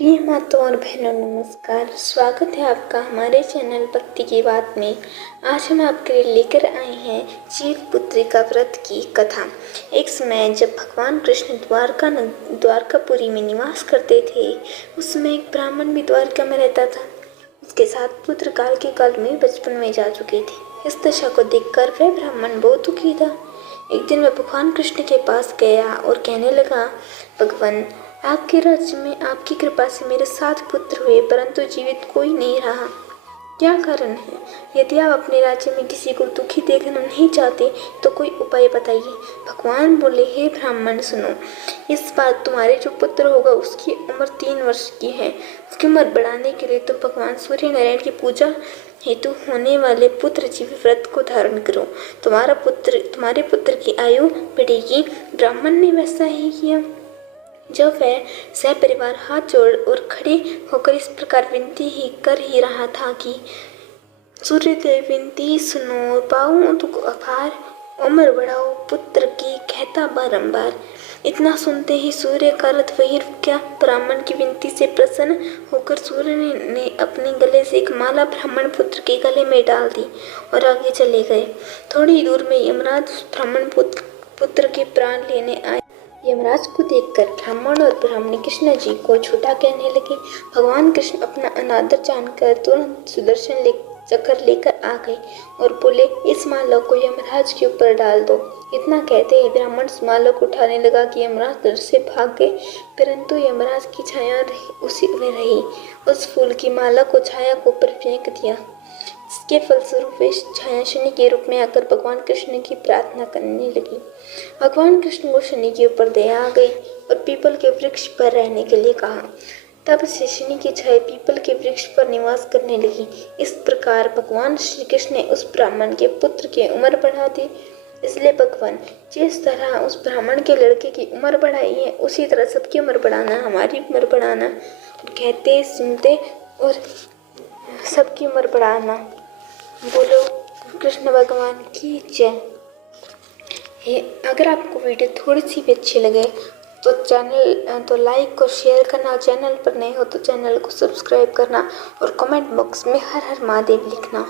प्रिय माताओं और बहनों नमस्कार। स्वागत है आपका हमारे चैनल भक्ति की बात में। आज हम आपके लिए लेकर आए हैं जीव पुत्री का व्रत की कथा। एक समय जब भगवान कृष्ण द्वारकापुरी में निवास करते थे, उस समय एक ब्राह्मण भी द्वारका में रहता था। उसके साथ पुत्र काल के काल में बचपन में जा चुके थे। इस दशा को देखकर वह ब्राह्मण बहुत दुखी था। एक दिन वह भगवान कृष्ण के पास गया और कहने लगा, भगवान, आपके राज्य में आपकी कृपा से मेरे 7 पुत्र हुए, परंतु जीवित कोई नहीं रहा। क्या कारण है? यदि आप अपने राज्य में किसी को दुखी देखना नहीं चाहते तो कोई उपाय बताइए। भगवान बोले, हे ब्राह्मण सुनो, इस बार तुम्हारे जो पुत्र होगा उसकी उम्र 3 वर्ष की है। उसकी उम्र बढ़ाने के लिए तुम भगवान सूर्य नारायण की पूजा हेतु होने वाले पुत्र जीव व्रत को धारण करो। तुम्हारे पुत्र की आयु बढ़ेगी। ब्राह्मण ने वैसा ही किया। जब वह सपरिवार हाथ जोड़ और खड़े होकर इस प्रकार विनती ही कर ही रहा था कि सूर्यदेव विनती सुनो, पाऊं दुख अपार, उम्र बढ़ाओ पुत्र की, कहता बारंबार। इतना सुनते ही सूर्य का रथ वही रुक गया। ब्राह्मण की विनती से प्रसन्न होकर सूर्य ने अपने गले से एक माला ब्राह्मण पुत्र के गले में डाल दी और आगे चले गए। थोड़ी दूर में यमराज ब्राह्मण पुत्र के प्राण लेने आए। यमराज को देखकर ब्राह्मण और ब्राह्मणी कृष्ण जी को झूठा कहने लगे। भगवान कृष्ण अपना अनादर जानकर तुरंत सुदर्शन चक्र लेकर आ गए और बोले, इस माला को यमराज के ऊपर डाल दो। इतना कहते ही ब्राह्मण उस माला को उठाने लगा कि यमराज डर से भाग गए, परंतु यमराज की छाया उसी में रही। उस फूल की माला को छाया को ऊपर फेंक दिया। इसके फलस्वरूप वे छाया शनि के रूप में आकर भगवान कृष्ण की प्रार्थना करने लगी। भगवान कृष्ण को शनि के ऊपर दया आ गई और पीपल के वृक्ष पर रहने के लिए कहा। तब से शनि की छाया पीपल के वृक्ष पर निवास करने लगी। इस प्रकार भगवान श्री कृष्ण ने उस ब्राह्मण के पुत्र की उम्र बढ़ा दी। इसलिए भगवान, जिस तरह उस ब्राह्मण के लड़के की उम्र बढ़ाई है, उसी तरह सबकी उम्र बढ़ाना, हमारी उम्र बढ़ाना, कहते सुनते और सबकी उम्र बढ़ाना। बोलो कृष्ण भगवान की जय। अगर आपको वीडियो थोड़ी सी भी अच्छी लगे तो लाइक और शेयर करना। चैनल पर नए हो तो चैनल को सब्सक्राइब करना और कमेंट बॉक्स में हर हर महादेव लिखना।